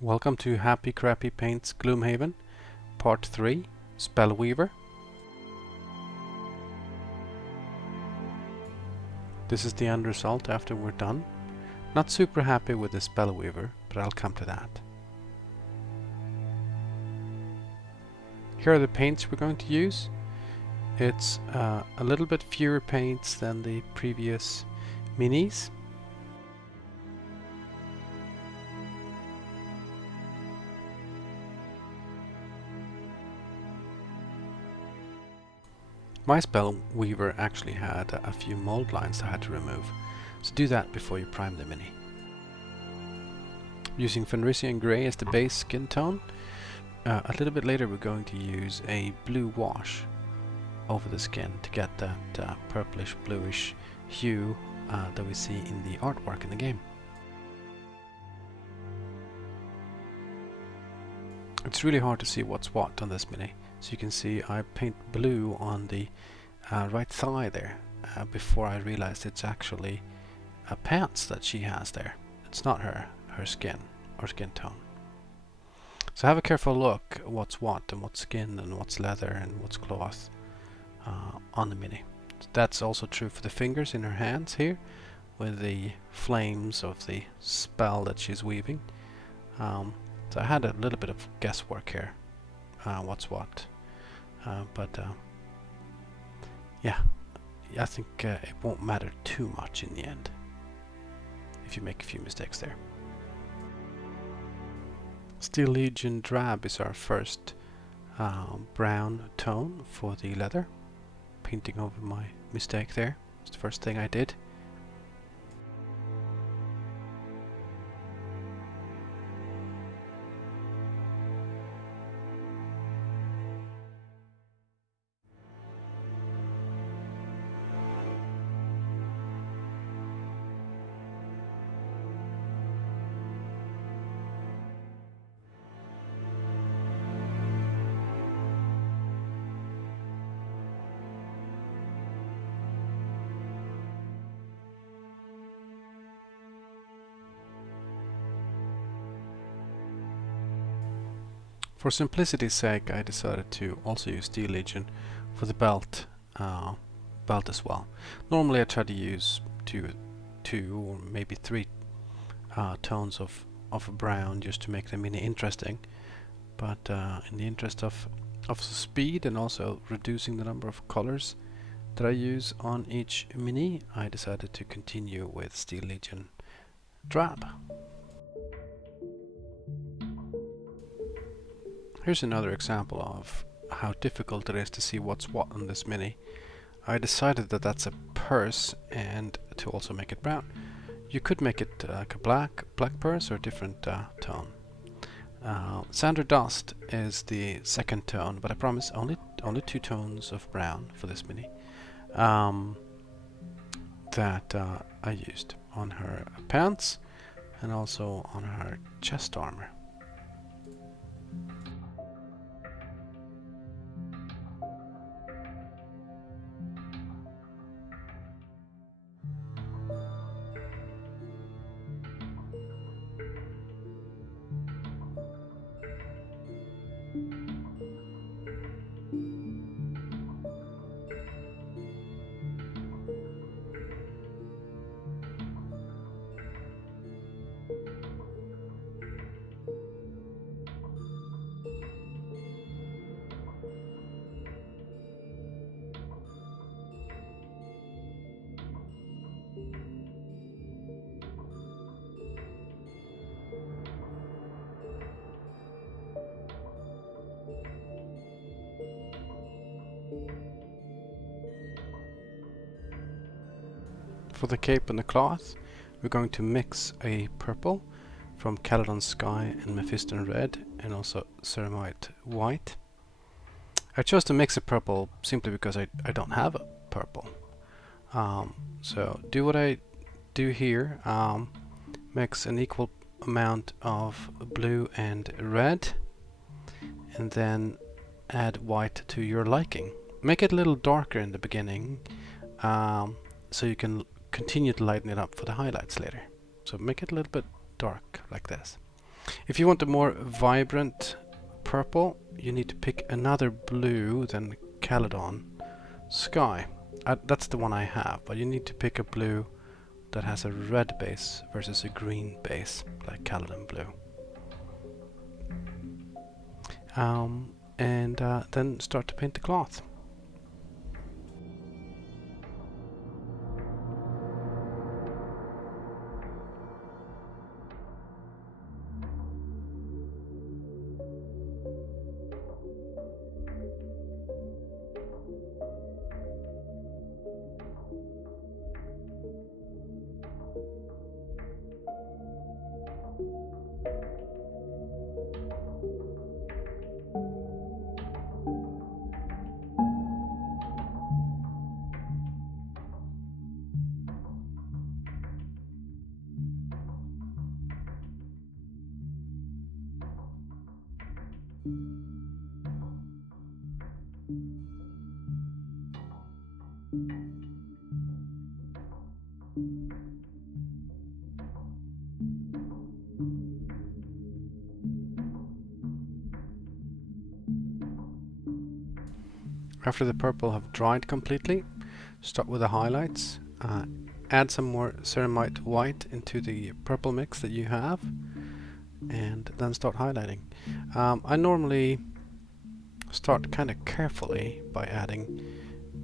Welcome to Happy Crappy Paints Gloomhaven, Part 3, Spellweaver. This is the end result after we're done. Not super happy with the Spellweaver, but I'll come to that. Here are the paints we're going to use. It's a little bit fewer paints than the previous minis. My Spellweaver actually had a few mold lines I had to remove, so do that before you prime the mini. Using Fenrisian Grey as the base skin tone. A little bit later we're going to use a blue wash over the skin to get that purplish bluish hue that we see in the artwork in the game. It's really hard to see what's what on this mini. So you can see I paint blue on the right thigh there before I realized it's actually pants that she has there. It's not her skin or skin tone. So have a careful look what's what and what's skin and what's leather and what's cloth on the mini. That's also true for the fingers in her hands here with the flames of the spell that she's weaving. So I had a little bit of guesswork here, what's what. Yeah, I think it won't matter too much in the end if you make a few mistakes there. Steel Legion Drab is our first brown tone for the leather. Painting over my mistake there. It's the first thing I did. For simplicity's sake, I decided to also use Steel Legion for the belt as well. Normally I try to use two or maybe three tones of brown just to make the mini interesting, but in the interest of speed and also reducing the number of colors that I use on each mini, I decided to continue with Steel Legion Drab. Here's another example of how difficult it is to see what's what on this mini. I decided that that's a purse and to also make it brown. You could make it like a black purse or a different tone. Zandri Dust is the second tone, but I promise only two tones of brown for this mini that I used on her pants and also on her chest armor. For the cape and the cloth, we're going to mix a purple from Caledon Sky and Mephiston Red and also Ceramite White. I chose to mix a purple simply because I don't have a purple. So do what I do here, mix an equal amount of blue and red and then add white to your liking. Make it a little darker in the beginning so you can continue to lighten it up for the highlights later. So make it a little bit dark like this. If you want a more vibrant purple, you need to pick another blue than Caledon Sky. That's the one I have, but you need to pick a blue that has a red base versus a green base, like Caledon Blue. And then start to paint the cloth. After the purple have dried completely, start with the highlights. Add some more Ceramite White into the purple mix that you have, and then start highlighting. I normally start kind of carefully by adding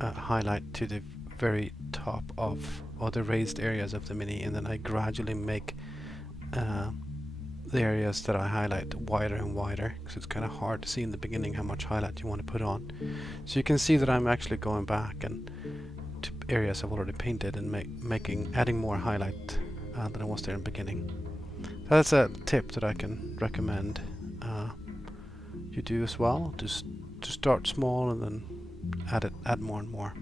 highlight to the very top of all the raised areas of the mini, and then I gradually make the areas that I highlight wider and wider, because it's kind of hard to see in the beginning how much highlight you want to put on. So you can see that I'm actually going back and to areas I've already painted and adding more highlight than was there in the beginning. So that's a tip that I can recommend you do as well. Just to start small and then add more and more.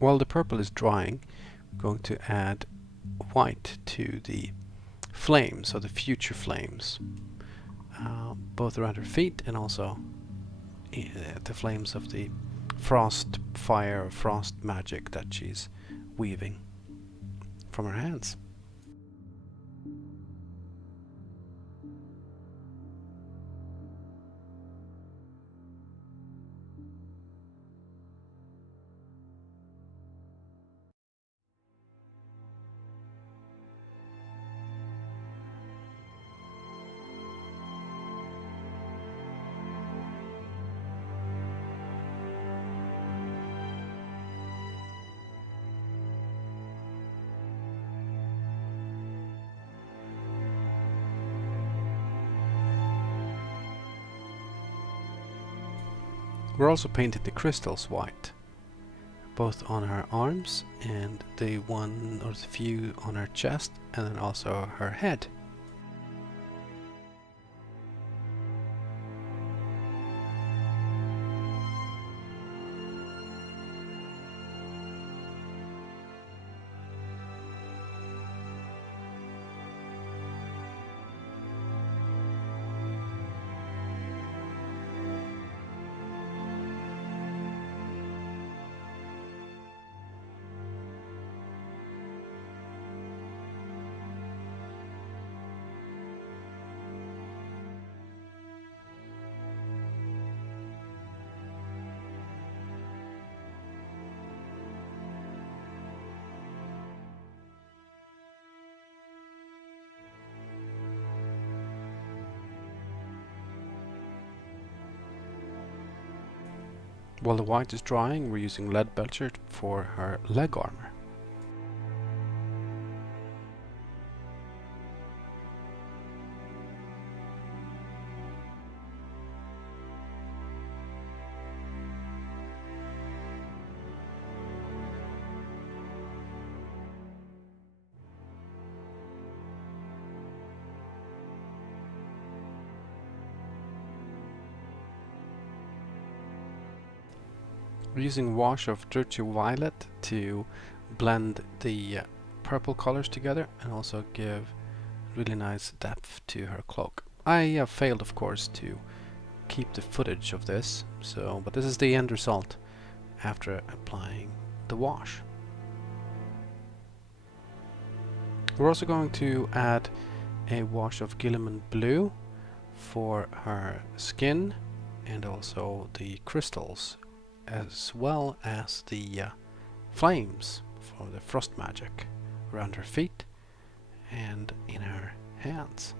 While the purple is drying, I'm going to add white to the flames, or the future flames, both around her feet and also the flames of the frost fire or frost magic that she's weaving from her hands. We're also painting the crystals white, both on her arms and the one or the few on her chest, and then also her head. While the white is drying, we're using Leadbelcher for her leg armor. We're using wash of Druichii Violet to blend the purple colors together and also give really nice depth to her cloak. I failed, of course, to keep the footage of this, but this is the end result after applying the wash. We're also going to add a wash of Guilliman Blue for her skin and also the crystals, as well as the flames for the frost magic around her feet and in her hands.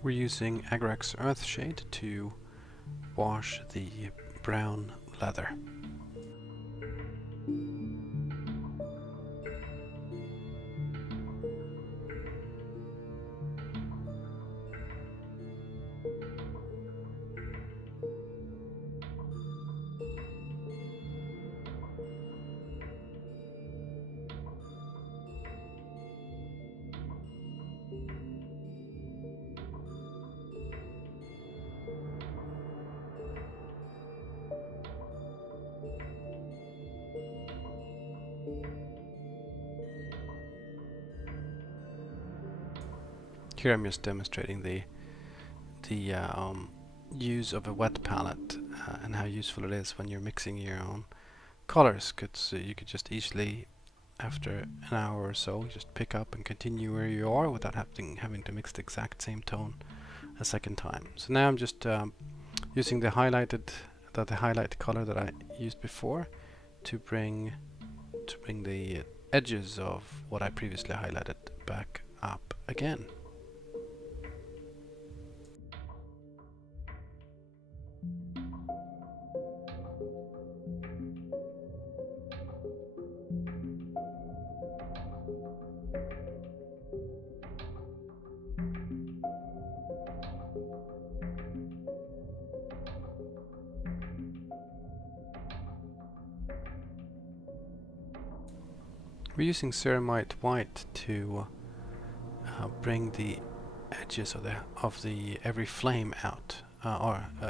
We're using Agrax Earthshade to wash the brown leather. Here I'm just demonstrating the use of a wet palette and how useful it is when you're mixing your own colors. You could just easily, after an hour or so, just pick up and continue where you are without having to mix the exact same tone a second time. So now I'm just using the highlight color that I used before to bring the edges of what I previously highlighted back up again. We're using Ceramite White to bring the edges of the every flame out,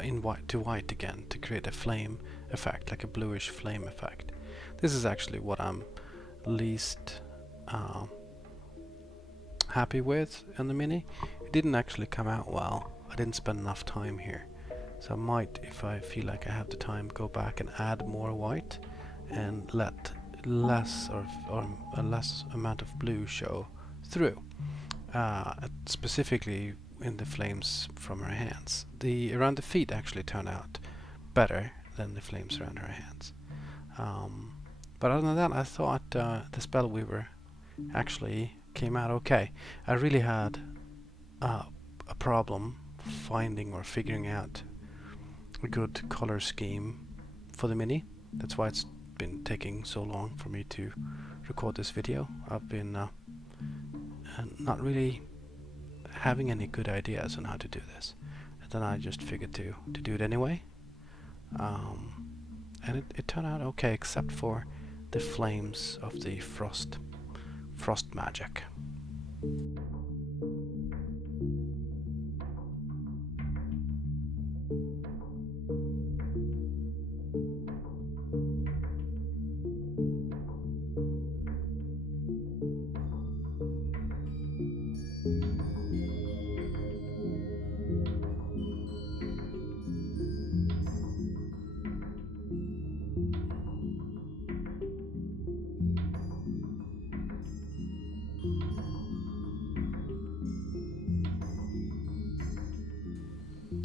in white to white again, to create a flame effect, like a bluish flame effect. This is actually what I'm least happy with in the mini. It didn't actually come out well. I didn't spend enough time here, so I might, if I feel like I have the time, go back and add more white and let less or a less amount of blue show through, specifically in the flames from her hands. The around the feet actually turned out better than the flames around her hands. But other than that, I thought the Spellweaver actually came out okay. I really had a problem finding or figuring out a good color scheme for the mini. That's why it's been taking so long for me to record this video. I've been not really having any good ideas on how to do this. And then I just figured to do it anyway. And it turned out okay, except for the flames of the frost magic.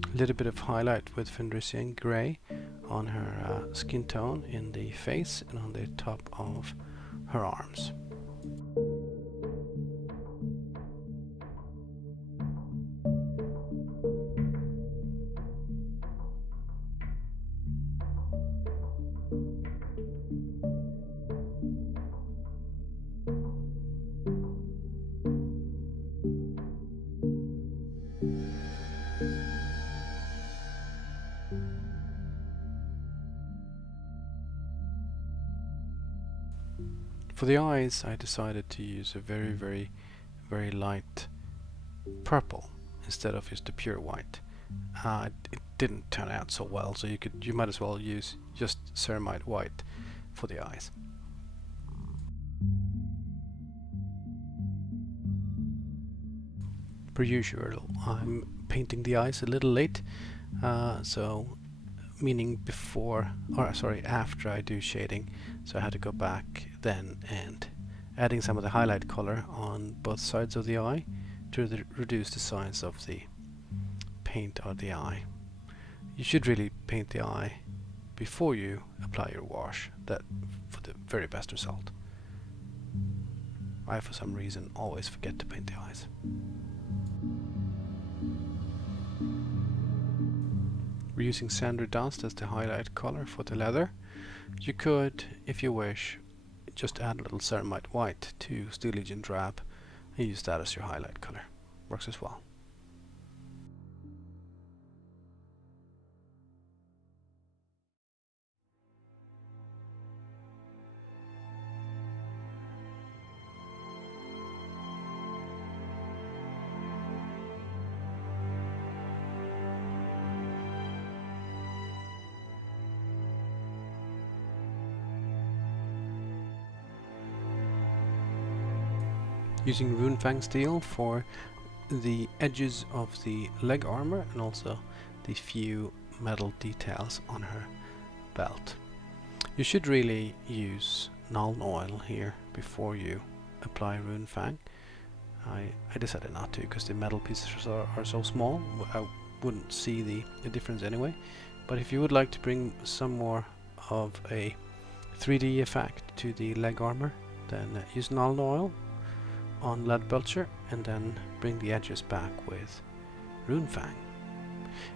A little bit of highlight with Fenrisian Grey on her skin tone in the face and on the top of her arms. For the eyes, I decided to use a very light purple instead of just a pure white. It didn't turn out so well, so you might as well use just ceramite white for the eyes. Per usual, I'm painting the eyes a little late, so meaning after I do shading, so I had to go back then and adding some of the highlight color on both sides of the eye to reduce the size of the paint on the eye. You should really paint the eye before you apply your wash, that for the very best result. I for some reason always forget to paint the eyes. We're using Zandri Dust as the highlight color for the leather. You could, if you wish, just add a little ceramite white to Steel Legion Drab and use that as your highlight color. Works as well. Using Runefang Steel for the edges of the leg armor and also the few metal details on her belt. You should really use Nuln Oil here before you apply Runefang. I decided not to because the metal pieces are so small, I wouldn't see the difference anyway. But if you would like to bring some more of a 3D effect to the leg armor, then use Nuln Oil on Leadbelcher and then bring the edges back with Runefang.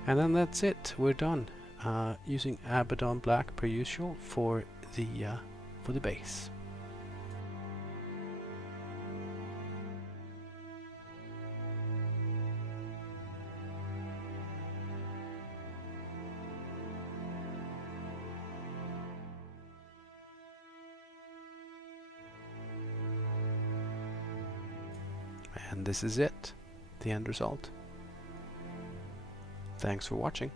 And then that's it, we're done. Using Abaddon Black per usual for the base. And this is it, the end result. Thanks for watching.